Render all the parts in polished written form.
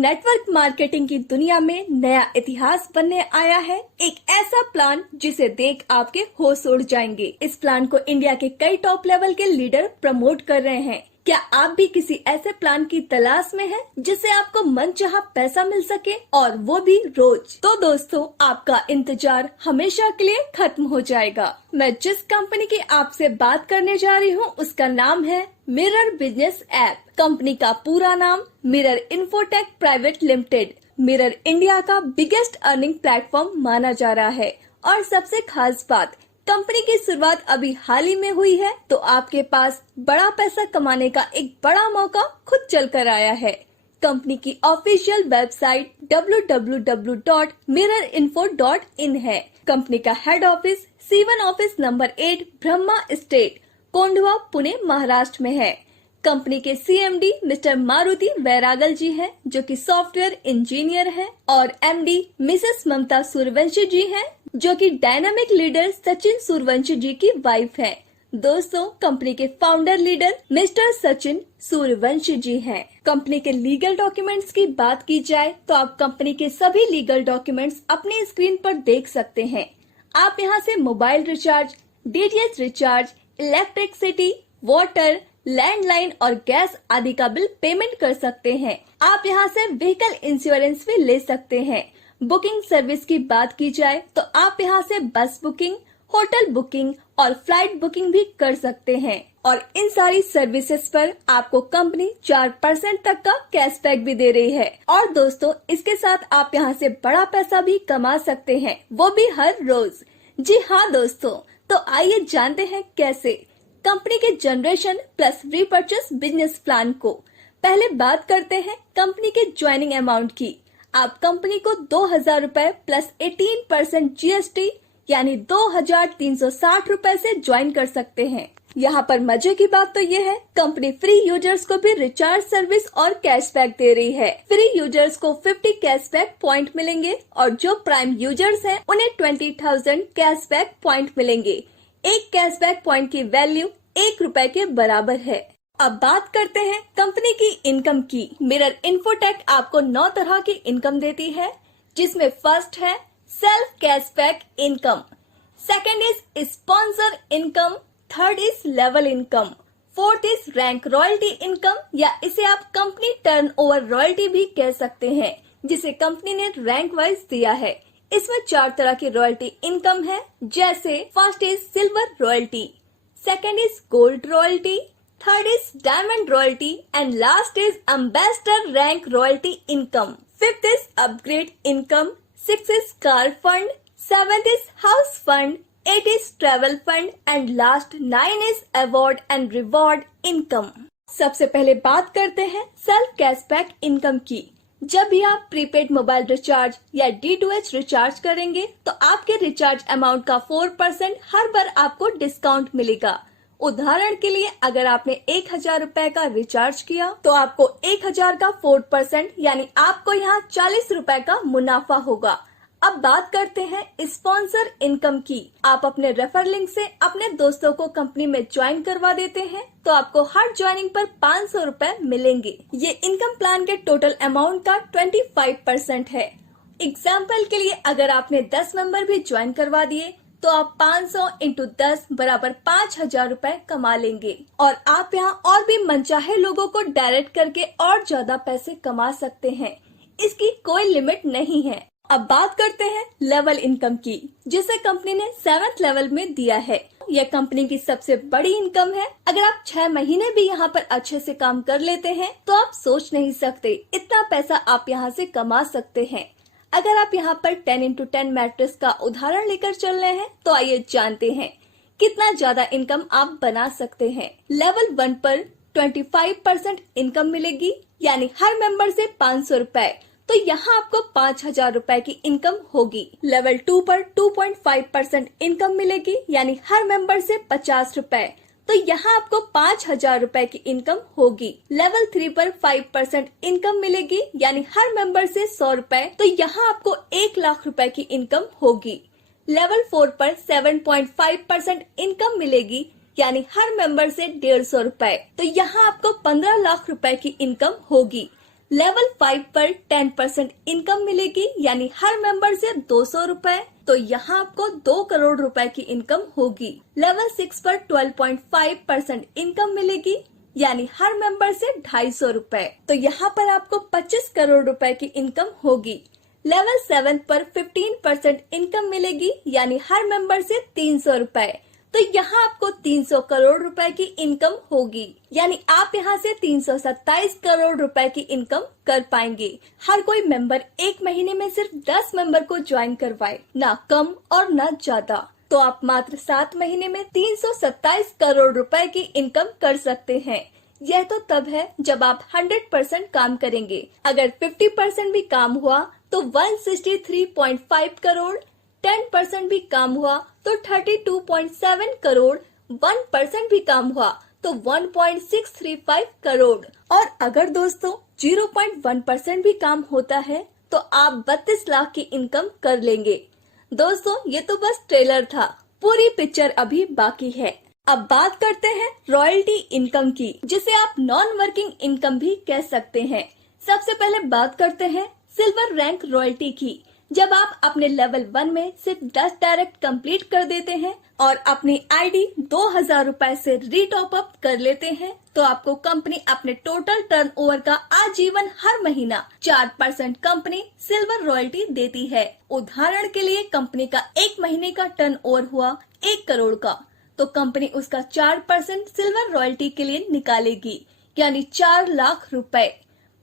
Network marketing की दुनिया में नया इतिहास बनने आया है। एक ऐसा प्लान जिसे देख आपके होश उड़ जाएंगे। इस प्लान को इंडिया के कई टॉप लेवल के लीडर प्रमोट कर रहे हैं। क्या आप भी किसी ऐसे प्लान की तलाश में हैं जिससे आपको मनचाहा पैसा मिल सके और वो भी रोज? तो दोस्तों, आपका इंतजार हमेशा के लिए खत्म हो जाएगा। मैं जिस कंपनी की आपसे बात करने जा रही हूँ उसका नाम है मिरर बिजनेस ऐप। कंपनी का पूरा नाम mirror infotech private limited. Mirror India का बिगेस्ट अर्निंग प्लेटफॉर्म माना जा रहा है और सबसे खास बात, कंपनी की शुरुआत अभी हाल ही में हुई है, तो आपके पास बड़ा पैसा कमाने का एक बड़ा मौका खुद चल कर आया है। कंपनी की ऑफिशियल वेबसाइट www.mirrorinfo.in है। कंपनी का head office C1 office number 8 Brahma state, Kondhwa, Pune, Maharashtra में है। कंपनी के CMD मिस्टर मारुति वैरागल जी हैं, जो कि सॉफ्टवेयर इंजीनियर हैं, और MD मिसेस ममता सूर्यवंशी जी हैं, जो कि डायनामिक लीडर सचिन सूर्यवंशी जी की वाइफ हैं। दोस्तों, कंपनी के founder leader mister Sachin Suryavanshi ji हैं। कंपनी के लीगल डॉक्यूमेंट्स की बात की जाए तो आप कंपनी के सभी लीगल डॉक्यूमेंट्स अपनी स्क्रीन पर देख सकते हैं। आप यहां से mobile recharge, DTH recharge, electricity, water, landline और गैस आदि का बिल पेमेंट कर सकते हैं। आप यहां से व्हीकल इंश्योरेंस भी ले सकते हैं। बुकिंग सर्विस की बात की जाए तो आप यहां से बस बुकिंग, होटल बुकिंग और फ्लाइट बुकिंग भी कर सकते हैं, और इन सारी सर्विसेज पर आपको कंपनी 4% तक का कैशबैक भी दे रही है। और दोस्तों, इसके साथ आप यहां से बड़ा पैसा भी कमा सकते हैं, वो भी हर रोज। जी हाँ दोस्तों, तो आइए जानते हैं कैसे। कंपनी के generation plus repurchase business plan को पहले बात करते हैं कंपनी के ज्वाइनिंग अमाउंट की। आप कंपनी को 2,000 रूपए प्लस 18% GST यानी 2,360 रूपए से ज्वाइन कर सकते हैं। यहाँ पर मजे की बात तो ये है, कंपनी फ्री यूजर्स को भी रिचार्ज सर्विस और कैशबैक दे रही है। फ्री यूजर्स को 50 कैशबैक पॉइंट मिलेंगे और जो प्राइम यूजर्स हैं उन्हें 20,000 कैशबैक पॉइंट मिलेंगे। एक कैशबैक पॉइंट की वैल्यू 1 रुपए के बराबर है। अब बात करते हैं कंपनी की इनकम की। मिरर इन्फोटेक आपको 9 तरह की इनकम देती है, जिसमें फर्स्ट है self cashback income, second is sponsor income, third is level income, fourth is rank royalty income, या इसे आप कंपनी टर्नओवर रॉयल्टी भी कह सकते हैं, जिसे कंपनी ने रैंक वाइज दिया है। इसमें 4 तरह की रॉयल्टी इनकम है, जैसे first is silver royalty, second is gold royalty, third is diamond royalty and last is ambassador rank royalty income. Fifth is upgrade income, six is car fund, seventh is house fund, 8 is travel fund and last 9 is award and reward income. सबसे पहले बात करते हैं self cashback income की। जब भी आप prepaid mobile recharge या D2H रिचार्ज करेंगे तो आपके रिचार्ज अमाउंट का 4% हर बार आपको डिस्काउंट मिलेगा। उदाहरण के लिए, अगर आपने 1,000 रूपए का रिचार्ज किया तो आपको 1,000 का 4% यानी आपको यहाँ 40 रूपए का मुनाफा होगा। अब बात करते हैं स्पॉन्सर इनकम की। आप अपने रेफर लिंक से अपने दोस्तों को कंपनी में ज्वाइन करवा देते हैं तो आपको हर ज्वाइनिंग पर 500 रूपए मिलेंगे। ये इनकम प्लान के टोटल अमाउंट का 25% है। एग्जाम्पल के लिए, अगर आपने 10 मेंबर भी ज्वाइन करवा दिए तो आप 500 इंटू 10 बराबर 5,000 रूपए कमा लेंगे, और आप यहाँ और भी मनचाहे लोगों को डायरेक्ट करके और ज्यादा पैसे कमा सकते हैं। इसकी कोई लिमिट नहीं है। अब बात करते हैं लेवल इनकम की, जिसे कंपनी ने 7th लेवल में दिया है। यह कंपनी की सबसे बड़ी इनकम है। अगर आप 6 महीने भी यहाँ पर अच्छे से काम कर लेते हैं तो आप सोच नहीं सकते इतना पैसा आप यहाँ से कमा सकते हैं। अगर आप यहाँ पर 10x10 मैट्रिक्स का उदाहरण लेकर चल रहे हैं तो आइए जानते हैं कितना ज्यादा इनकम आप बना सकते हैं। लेवल 1 पर 25% इनकम मिलेगी, यानी हर मेंबर से 500 रूपए, तो यहाँ आपको 5,000 रूपए की इनकम होगी। लेवल 2 पर 2.5% इनकम मिलेगी, यानी हर मेंबर से 50 रूपए, तो यहाँ आपको 5,000 रूपए की इनकम होगी। लेवल 3 पर 5% इनकम मिलेगी, यानी हर मेंबर से 100 रूपए, तो यहाँ आपको 1 लाख रूपए की इनकम होगी। लेवल 4 पर 7.5% इनकम मिलेगी, यानी हर मेंबर से 150 रूपए, तो यहाँ आपको 15 लाख रूपए की इनकम होगी। लेवल 5 पर 10% इनकम मिलेगी, यानी हर मेंबर से 200 रुपए, तो यहाँ आपको 2 करोड़ रुपए की इनकम होगी। लेवल 6 पर 12.5% इनकम मिलेगी, यानी हर मेंबर से 250 रुपए, तो यहाँ पर आपको 25 करोड़ रुपए की इनकम होगी। लेवल 7 पर 15% इनकम मिलेगी, यानी हर मेंबर से 300 रुपए, तो यहाँ आपको 300 करोड़ रुपए की इनकम होगी, यानी आप यहाँ से 327 करोड़ रुपए की इनकम कर पाएंगे। हर कोई मेंबर एक महीने में सिर्फ 10 मेंबर को ज्वाइन करवाए, ना कम और ना ज्यादा, तो आप मात्र 7 महीने में 327 करोड़ रुपए की इनकम कर सकते हैं। यह तो तब है जब आप 100% काम करेंगे। अगर 50% भी काम हुआ तो 163.5 करोड़, 10% भी काम हुआ तो 32.7 करोड़, 1% भी काम हुआ तो 1.635 करोड़, और अगर दोस्तों 0.1% भी काम होता है तो आप 32 लाख की इनकम कर लेंगे। दोस्तों ये तो बस ट्रेलर था, पूरी पिक्चर अभी बाकी है। अब बात करते हैं रॉयल्टी इनकम की, जिसे आप नॉन वर्किंग इनकम भी कह सकते हैं। सबसे पहले बात करते हैं सिल्वर रैंक रॉयल्टी की। जब आप अपने लेवल 1 में सिर्फ 10 डायरेक्ट कंप्लीट कर देते हैं और अपनी आईडी 2000 रुपए से रीटॉप अप कर लेते हैं, तो आपको कंपनी अपने टोटल टर्नओवर का आजीवन हर महीना 4% कंपनी सिल्वर रॉयल्टी देती है। उदाहरण के लिए कंपनी का एक महीने का टर्नओवर हुआ 1 करोड़ का, तो कंपनी उसका 4% सिल्वर रॉयल्टी के लिए निकालेगी, यानी 4 लाख रुपए।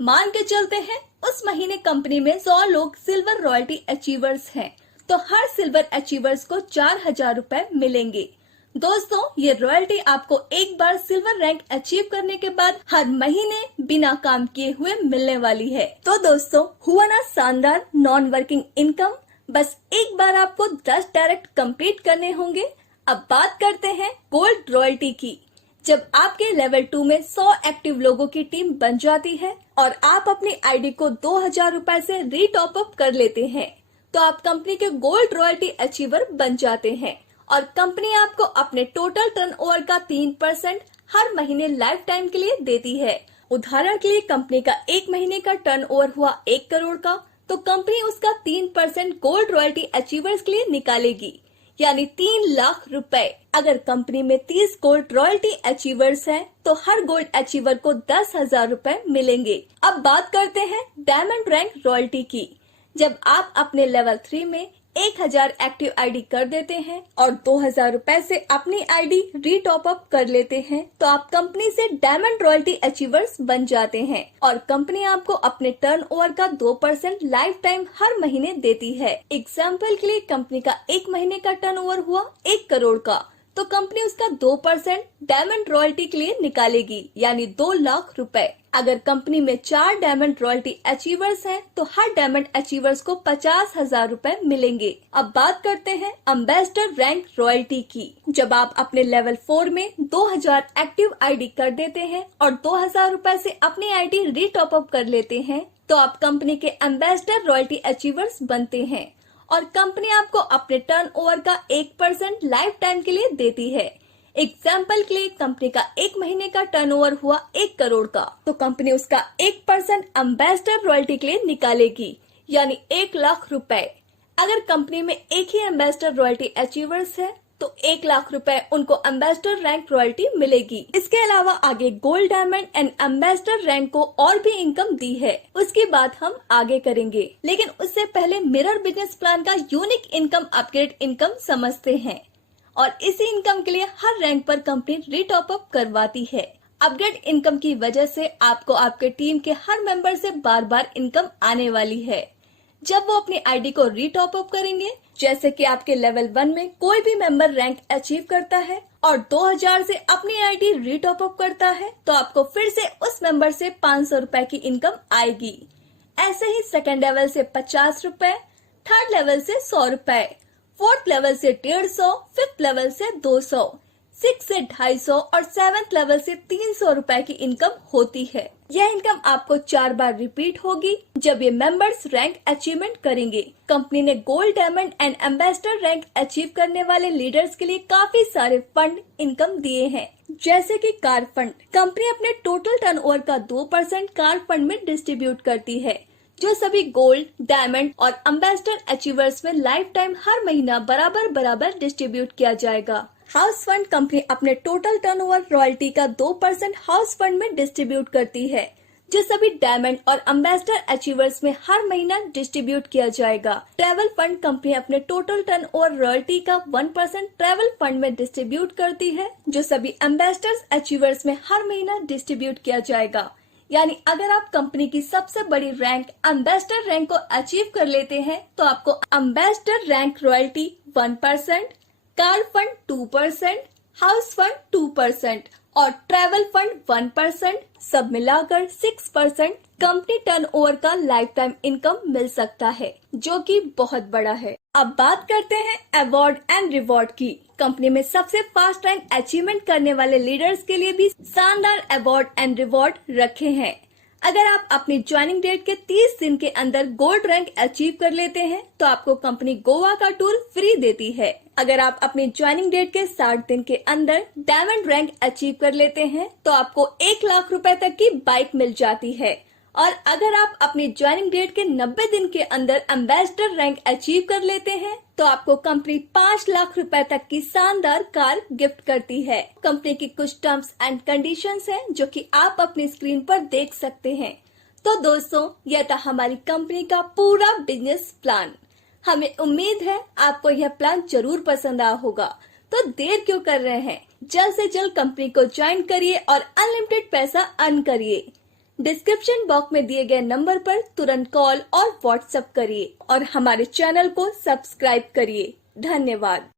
मान के चलते हैं उस महीने कंपनी में 100 लोग सिल्वर रॉयल्टी अचीवर्स हैं, तो हर सिल्वर अचीवर्स को 4000 रुपए मिलेंगे। दोस्तों ये रॉयल्टी आपको एक बार सिल्वर रैंक अचीव करने के बाद हर महीने बिना काम किए हुए मिलने वाली है। तो दोस्तों हुआ ना शानदार नॉन वर्किंग इनकम। बस एक बार आपको 10 डायरेक्ट कंप्लीट करने होंगे। अब बात करते हैं गोल्ड रॉयल्टी की। जब आपके लेवल 2 में 100 एक्टिव लोगों की टीम बन जाती है और आप अपनी आईडी को 2000 रुपए से रीटॉप अप कर लेते हैं, तो आप कंपनी के गोल्ड रॉयल्टी अचीवर बन जाते हैं और कंपनी आपको अपने टोटल टर्नओवर का 3% हर महीने लाइफ टाइम के लिए देती है। उदाहरण के लिए कंपनी का एक महीने का टर्नओवर हुआ 1 करोड़ का, तो कंपनी उसका 3% गोल्ड रॉयल्टी अचीवर्स के लिए निकालेगी, यानी 3 लाख रुपए। अगर कंपनी में 30 गोल्ड रॉयल्टी अचीवर्स हैं, तो हर गोल्ड अचीवर को 10,000 रुपए मिलेंगे। अब बात करते हैं डायमंड रैंक रॉयल्टी की। जब आप अपने लेवल 3 में 1000 एक्टिव आईडी कर देते हैं और 2000 रुपए से अपनी आईडी रीटॉप अप कर लेते हैं, तो आप कंपनी से डायमंड रॉयल्टी अचीवर्स बन जाते हैं और कंपनी आपको अपने टर्नओवर का 2% लाइफ टाइम हर महीने देती है। एग्जाम्पल के लिए कंपनी का एक महीने का टर्नओवर हुआ 1 करोड़ का, तो कंपनी उसका 2% डायमंड रॉयल्टी के लिए निकालेगी, यानी 2 लाख रुपए। अगर कंपनी में 4 डायमंड रॉयल्टी अचीवर्स हैं, तो हर डायमंड अचीवर्स को 50,000 रुपए मिलेंगे। अब बात करते हैं एम्बेसडर रैंक रॉयल्टी की। जब आप अपने लेवल 4 में 2000 एक्टिव आईडी कर देते हैं और 2000 रुपए से अपनी आईडी रीटॉप अप कर लेते हैं, तो आप कंपनी के एम्बेसडर रॉयल्टी अचीवर्स बनते हैं और कंपनी आपको अपने टर्नओवर का 1% लाइफ टाइम के लिए देती है। एग्जाम्पल के लिए कंपनी का एक महीने का टर्नओवर हुआ 1 करोड़ का, तो कंपनी उसका 1% एम्बेसडर रॉयल्टी के लिए निकालेगी, यानी 1 लाख रुपए। अगर कंपनी में एक ही एम्बेसडर रॉयल्टी अचीवर्स है, तो 1 लाख रुपए उनको एम्बेसडर रैंक रॉयल्टी मिलेगी। इसके अलावा आगे gold, diamond and ambassador rank को और भी इनकम दी है, उसकी बात हम आगे करेंगे। लेकिन उससे पहले मिरर बिजनेस प्लान का यूनिक इनकम अपग्रेड इनकम समझते हैं, और इसी इनकम के लिए हर रैंक पर कंपनी रीटॉप अप करवाती है। अपग्रेड इनकम की वजह से आपको आपके टीम के हर मेंबर से बार बार इनकम आने वाली है। जब वो अपनी आईडी को रीटॉप अप करेंगे, जैसे कि आपके लेवल 1 में कोई भी मेंबर रैंक अचीव करता है और 2000 से अपनी आईडी रीटॉप अप करता है, तो आपको फिर से उस मेंबर से 500 रुपए की इनकम आएगी। ऐसे ही सेकेंड लेवल से 50 रुपए, थर्ड लेवल से 100 रुपए, फोर्थ लेवल से 150, फिफ्थ लेवल से 200, 6 से 250 और 7th लेवल से 300 रुपए की इनकम होती है। यह इनकम आपको 4 बार रिपीट होगी जब ये मेंबर्स रैंक अचीवमेंट करेंगे। कंपनी ने gold, diamond and ambassador rank achieve करने वाले लीडर्स के लिए काफी सारे फंड इनकम दिए हैं, जैसे कि कार फंड। कंपनी अपने टोटल टर्नओवर का 2% कार फंड में डिस्ट्रीब्यूट करती है, जो सभी गोल्ड, डायमंड और एम्बेसडर अचीवर्स में लाइफ टाइम हर महीना बराबर डिस्ट्रीब्यूट किया जाएगा। हाउस फंड कंपनी अपने टोटल टर्नओवर रॉयल्टी का 2% हाउस फंड में डिस्ट्रीब्यूट करती है, जो सभी डायमंड और एम्बेसडर अचीवर्स में हर महीना डिस्ट्रीब्यूट किया जाएगा। ट्रैवल फंड कंपनी अपने टोटल टर्नओवर रॉयल्टी का 1% ट्रैवल फंड में डिस्ट्रीब्यूट करती है, जो सभी एम्बेसडर अचीवर्स में हर महीना डिस्ट्रीब्यूट किया जाएगा। यानी अगर आप कंपनी की सबसे बड़ी रैंक एम्बेसडर रैंक को अचीव कर लेते हैं तो आपको ambassador rank royalty 1%, car fund 2%, house fund 2% और ट्रैवल फंड 1%, सब मिलाकर 6% कंपनी टर्नओवर का लाइफ टाइम इनकम मिल सकता है, जो कि बहुत बड़ा है। अब बात करते हैं अवार्ड एंड रिवॉर्ड की। कंपनी में सबसे फास्ट रैंक अचीवमेंट करने वाले लीडर्स के लिए भी शानदार अवार्ड एंड रिवॉर्ड रखे हैं। अगर आप अपनी ज्वाइनिंग डेट के 30 दिन के अंदर गोल्ड रैंक अचीव कर लेते हैं तो आपको कंपनी गोवा का टूर फ्री देती है। अगर आप अपनी ज्वाइनिंग डेट के 60 दिन के अंदर डायमंड रैंक अचीव कर लेते हैं तो आपको 1 लाख रुपए तक की बाइक मिल जाती है। और अगर आप अपनी ज्वाइनिंग डेट के 90 दिन के अंदर एम्बेसडर रैंक अचीव कर लेते हैं तो आपको कंपनी 5 लाख रुपए तक की शानदार कार गिफ्ट करती है। कंपनी की कुछ टर्म्स एंड कंडीशंस हैं जो कि आप अपनी स्क्रीन पर देख सकते हैं। तो दोस्तों, यह था हमारी कंपनी का पूरा बिजनेस प्लान। हमें उम्मीद है आपको यह प्लान जरूर पसंद आया होगा। तो देर क्यों कर रहे हैं, जल्द से जल्द कंपनी को ज्वाइन करिए और अनलिमिटेड पैसा अर्न करिए। डिस्क्रिप्शन बॉक्स में दिए गए नंबर पर तुरंत कॉल और व्हाट्सएप करिए और हमारे चैनल को सब्सक्राइब करिए। धन्यवाद।